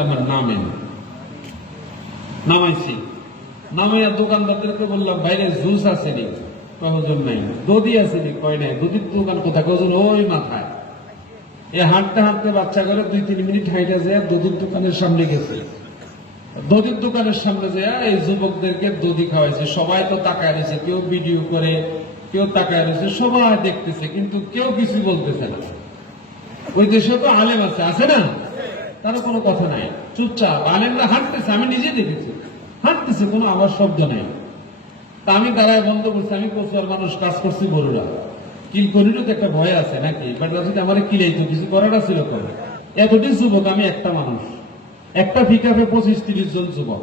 আমার নামেন নামাইছি, নামাইয়া দোকানদারদেরকে বললাম বাইরে জুস আসেনি, কজন নাই, দধি আসেনি, কয় নাই, দধির দোকান কোথায়, কজন ওই মাথায়। এ হাঁটতে হাঁটতে বাচ্চা করে 2-3 মিনিট হাইটা যায় দধির দোকানের সামনে গেছে। দধির দোকানের সামনে যায় এই যুবকদেরকে দধি খাওয়াইছে। সবাই তো তাকায় রয়েছে, কেউ ভিডিও করে, কেউ তাকায় রয়েছে, সবাই দেখতেছে, কিন্তু কেউ কিছু বলতেছে না। ওই দেশে তো আলেম আছে না, তার কোনো কথা নাই, চুপচাপ আলেমরা হাঁটতেছে, আমি নিজে দেখেছি হাঁটতেছে, কোনো আবার শব্দ নাই। তা আমি দাঁড়ায় বন্ধ করছি, আমি প্রচুর মানুষ কাজ করছি, বড়রা কিল করিরও তো একটা ভয় আছে নাকি, বাট যদি আমার কিলাইতো কিছু করাটা ছিল করে। এতটি যুবক, আমি একটা মানুষ, একটা ফিকাফে 25-30 জন যুবক।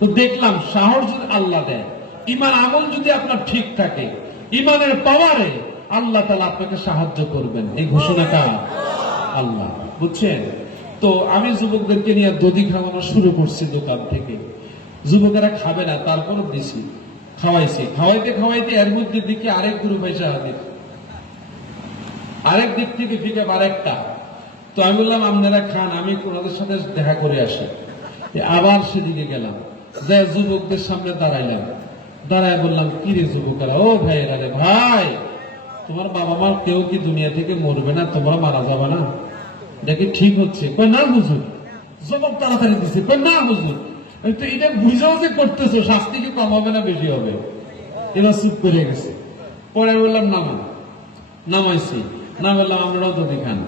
তো দেখলাম সাহস যদি আল্লাহ দেয়, ইমান আমল যদি আপনার ঠিক থাকে, ইমানের পাওয়ারে আল্লাহ তাআলা আপনাকে সাহায্য করবেন, এই ঘোষণাটা আল্লাহ, বুঝছেন? তো আমি যুবকদেরকে নিয়ে দধি খাওয়ানো শুরু করছি দোকান থেকে। যুবকেরা খাবে না, তারপর দিছি, খাওয়াইছি, খাওয়াইতে খাওয়াইতে এর মধ্যে দিকে আরেক গ্রুপ এসে হাজির, আরেক দিক থেকে ফিকে আরেকটা। তো আমি বললাম আপনারা খান, আমি ওনাদের সাথে দেখা করে আসি। আবার সেদিকে গেলাম, যে যুবকদের সামনে দাঁড়াইলাম, দাঁড়ায় বললাম, কি রে যুবকেরা, ও ভাই রে ভাই, তোমার বাবা মা কেউ কি দুনিয়া থেকে মরবে না, তোমরা মারা যাবে না, দেখি ঠিক হচ্ছে? কই না হুজুর, জবাব তাড়াতাড়ি দিচ্ছে, কই না হুজুর, তো এটা বুঝাও যে করতেছো, শাস্তি কি কম হবে না বেশি হবে? এরা চুপ করে গেছে। পরে বললাম নামা, নামাইছি, না বললাম আমরাও দধি খান,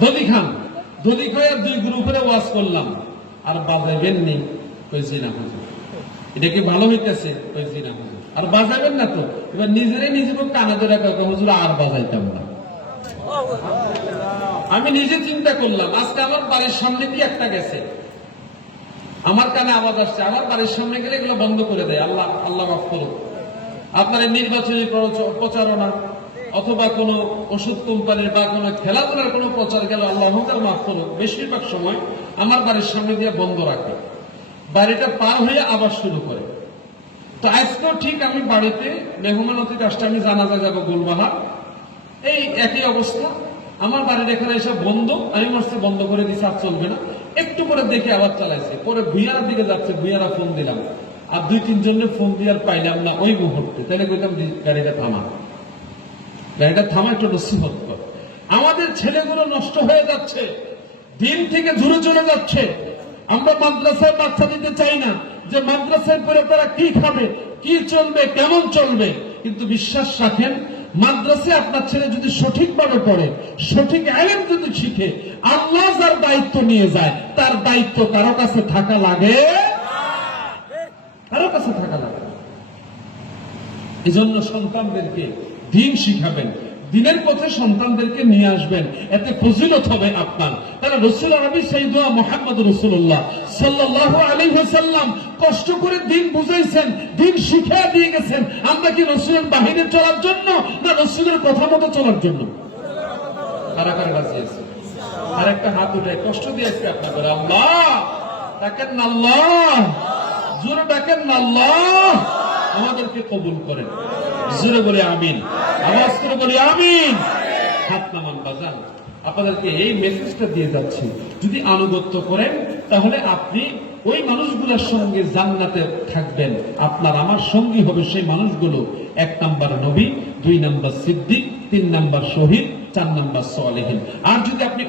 দধি খান, দধি খাই, আর 2 গ্রুপের ওয়াজ করলাম। আর বাজাইবেন নি, কইছি না হুজুর, এটা কি ভালো হইতেছে? কইছি না হুজুর। আর বাজাইবেন না তো? এবার নিজেরে নিজেকে কানে ধরে হুজুর আর বাজাইতাম না। আমি নিজে চিন্তা করলাম, আজকে আমার বাড়ির সামনে দিয়ে একটা গেছে, আমার কানে আওয়াজ আসছে, আমার বাড়ির সামনে গেলে এগুলো বন্ধ করে দেয়। আল্লাহ আল্লাহ মাফ করুন। আপনার নির্বাচনী প্রচারণা অথবা কোন ওষুধ কোম্পানির বা কোন খেলাধুলার কোন প্রচার গেল, আল্লাহ আমাদের মাফ করুন, বেশিরভাগ সময় আমার বাড়ির সামনে দিয়ে বন্ধ রাখে, বাড়িটা পার হয়ে আবার শুরু করে। তো আজকেও ঠিক আমি বাড়িতে মেহমান অতিথি আসছে, আমি জানাজা যাবো গুলবাহা, এই একই অবস্থা, আমার বাড়ির এখানে এসে বন্ধ, আমি মরছি বন্ধ করে দিচ্ছি, আর চলবে না। একটু করে দেখে আবার চালাইছে, পরে ভুইয়ারার দিকে যাচ্ছে, ভুইয়ারা ফোন দিলাম, আর 2-3 জনের ফোন দিয়ে আর পাইলাম না ওই মুহূর্তে। তাহলে কইতাম গাড়িটা থামা, গাড়িটা থামা, একটু নসিহত কর। আমাদের ছেলেগুলো নষ্ট হয়ে যাচ্ছে, দিন থেকে দূরে চলে যাচ্ছে। আমরা মাদ্রাসায় বাচ্চা দিতে চাই না, যে মাদ্রাসায় পড়ে তারা কি খাবে, কি চলবে, কেমন চলবে। কিন্তু বিশ্বাস রাখেন, মাদ্রাসায় আপনার ছেলে যদি সঠিকভাবে পড়ে, সঠিক ইলম যদি শিখে, আল্লাহ যার দায়িত্ব নিয়ে যায়, তার দায়িত্ব কারো কাছে থাকা লাগে, কারো কাছে থাকা লাগে। এজন্য সন্তানদেরকে দিন শিখাবেন, দিনের পথে সন্তানদেরকে নিয়ে আসবেন, এতে ফজিলত হবে আপনার। তারা রাসূল আরবি সাইয়্যিদুনা মুহাম্মদ রাসূলুল্লাহ সাল্লাল্লাহু আলাইহি ওয়াসাল্লাম কষ্ট করে দিন বুঝাইছেন, দিন শিখিয়ে দিয়ে গেছেন। আমরা কি রাসূলের বাহিরে চলার জন্য, না রাসূলের কথা মতো চলার জন্য? কারাকার রাজি আছে? আর একটা হাত উঠে কষ্ট দিয়েছে আপনাদের, আল্লাহ ডাকেন না, আল্লাহ জোরে ডাকেন না, আল্লাহ আমাদেরকে কবুল করেন। জোরে বলে আমিন, আওয়াজ করে বলে আমিন। হাত নামান বাজান, আপনাদেরকে এই মেসেজটা দিয়ে যাচ্ছি, যদি আনুগত্য করেন তাহলে আপনি ওই মানুষগুলোর সঙ্গে জান্নাতে থাকবেন। আপনার আমার সঙ্গী হবে সেই মানুষগুলো, 1 নাম্বার নবী, 2 নাম্বার সিদ্দিক, 3 নাম্বার শহীদ, 4 নাম্বার সালেহীন। আর যদি আপনি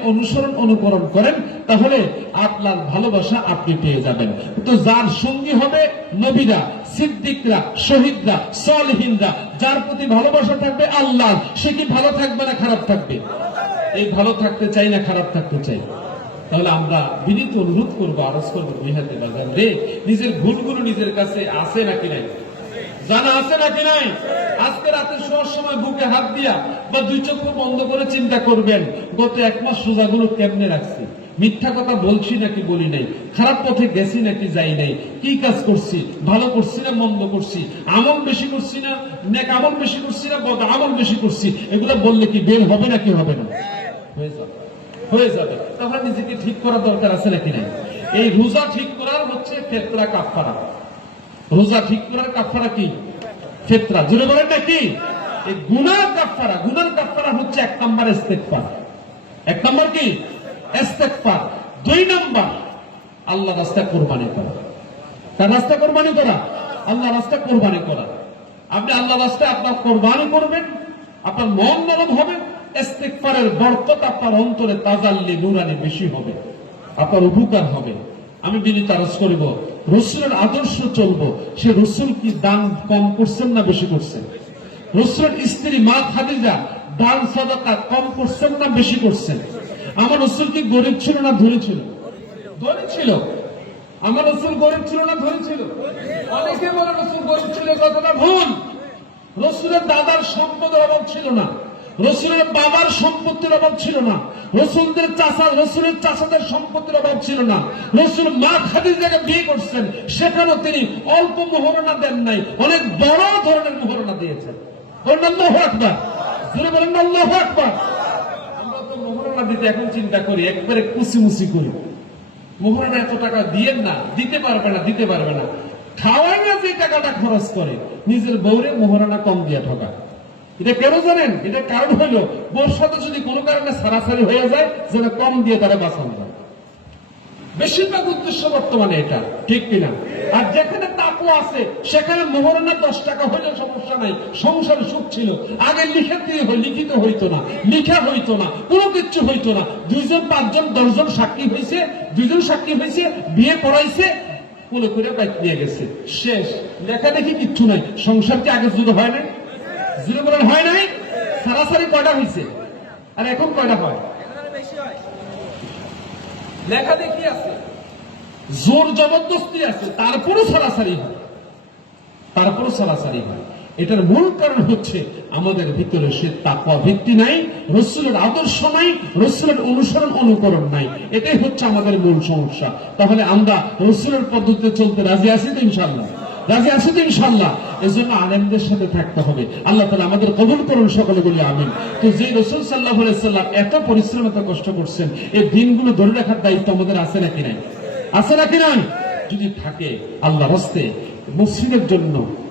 অনুকরণ করেন তাহলে আপনার ভালোবাসা আপনি পেয়ে যাবেন। তো যার সঙ্গী হবে নবীরা, সিদ্দিকরা, শহীদরা, সালেহীনরা, যার প্রতি ভালোবাসা থাকবে আল্লাহ, সে কি ভালো থাকবে না খারাপ থাকবে? এই ভালো থাকতে চাই না খারাপ থাকতে চাই? তাহলে আমরা বিনীত অনুরোধ করবো, আরজ করবো, বিহাতে বাজার রে, নিজের ভুলগুলো নিজের কাছে আছে নাকি নাই, জানা আছে নাকি নাই? আজকে রাতে শোয়ার সময় বুকে হাত দিয়া বা 2 চক্ষু বন্ধ করে চিন্তা করবেন, গত 1 মাস রোজাগুলো কেমনে রাখছি, মিথ্যা কথা বলছি নাকি বলি নাই, খারাপ পথে গেছি নাকি যাই নাই, কি কাজ করছি, ভালো করছি না মন্দ করছি, আমল বেশি করছি না নেক আমল বেশি করছি না বদ আমল বেশি করছি, এগুলো বললে কি বের হবে নাকি হবে না? হয়ে যাবে, হয়ে যাবে। তাহলে নিজেকে ঠিক করার দরকার আছে নাকি নাই? এই রোজা ঠিক করার হচ্ছে ফিতরা কাফারা। রোজা ঠিক করার কাফারা কি? ফিতরা। জোরে বলেন নাকি? এই গুনার কাফারা, গুনার কাফারা হচ্ছে 1 নাম্বার ইস্তেগফার। 1 নাম্বার কি? ইস্তেগফার। 2 নাম্বার, আল্লাহ রাস্তায় কোরবানি করা। তার রাস্তায় কোরবানি করা, আল্লাহ রাস্তায় কোরবানি করা। আপনি আল্লাহ রাস্তায় আপনার কোরবানি করবেন, আপনার মন নরম হবে, ইস্তিগফারের বরকত আপনার অন্তরে তাজাল্লি নুরানি বেশি হবে, আপনার উপকার হবে। আমি বিনীত আরজ করিব, রসুলের আদর্শ চলবো। সে রসুল কি দান কম করছেন না বেশি করছেন? রসুলের স্ত্রী মা খাদিজা দান সাদাকা কম করছেন না বেশি করছেন? আমার রসুল কি গরিব ছিল না ধনী ছিল? গরিব ছিল। আমার রসুল গরিব ছিল না ধনী ছিল? অনেকে বলে রসুল গরিব ছিল, কথাটা ভুল। রসুলের দাদার সম্পদের অভাব ছিল না, রসুলের বাবার সম্পত্তির অভাব ছিল না, রসুলের চাচাদের সম্পত্তির অভাব ছিল না। রসুল মা খাদিজাকে বিয়ে করছেন, সেখানেও তিনি অল্প মোহরনা দেন নাই, অনেক বড় ধরনের মোহরনা দিয়েছেন। আল্লাহু আকবার, জোরে বলেন আল্লাহু আকবার। আমরা তো মোহরনা দিতে এখন চিন্তা করি, একবারে কুচিমুচি করি। মোহরনা এত টাকা দিয়েন না, দিতে পারবে না। খাওয়াই না যে টাকাটা খরচ করে, নিজের বউরে মোহরানা কম দিয়ে ঠকা। এটা কেন জানেন? এটা কারণ হলো, বউর সাথে যদি কোনো কারণে সারাসারি হয়ে যায়, যেন কম দিয়ে তারা বাঁচানো যায়। বেশিরভাগ উদ্দেশ্য বর্তমানে এটা, ঠিক কিনা? আর যেখানে তাকওয়া আছে সেখানে মোহরানা 10 টাকা হইলেও সমস্যা নাই, সংসারে সুখ ছিল। আগে লিখিত হইতো না, লিখা হইতো না, কোনো কিচ্ছু হইতো না। 2 জন 5 জন 10 জন সাক্ষী হয়েছে, 2 জন সাক্ষী হয়েছে, বিয়ে পড়াইছে, কোলে করে বাইক নিয়ে গেছে, শেষ। লেখালেখি কিচ্ছু নাই। সংসার কি আগে যুদ্ধ হয় নাই? জিরো বলেন হয় নাই? সারাসারি কয়টা হয়েছে? আর এখন কয়টা হয়? লেখালেখি আছে, জোর জবরদস্তি আছে, তারপরও সারাসারি হয়, এটার মূল কারণ হচ্ছে আমাদের ভিতরে সে তাকওয়া ভিত্তি নাই, রসুলের আদর্শ নাই, রসুলের অনুসরণ অনুকরণ নাই। এটাই হচ্ছে আমাদের মূল সমস্যা। তাহলে আমরা রসুলের পদ্ধতিতে চলতে রাজি আছি তো ইনশাআল্লাহ? রাজি আছি তো ইনশাআল্লাহ? এজন্য আলেমদের সাথে থাকতে হবে। আল্লাহ তাআলা আমাদের কবুল করুন, সকলে বলি আমিন। তো যে রাসূল সাল্লাল্লাহু আলাইহি সাল্লাম এত পরিশ্রম, এত কষ্ট করছেন, এই দিনগুলো ধরে রাখার দায়িত্ব আমাদের আছে নাকি নাই? আছে নাকি নাই? যদি থাকে, আল্লাহর রাস্তায় মসজিদের জন্য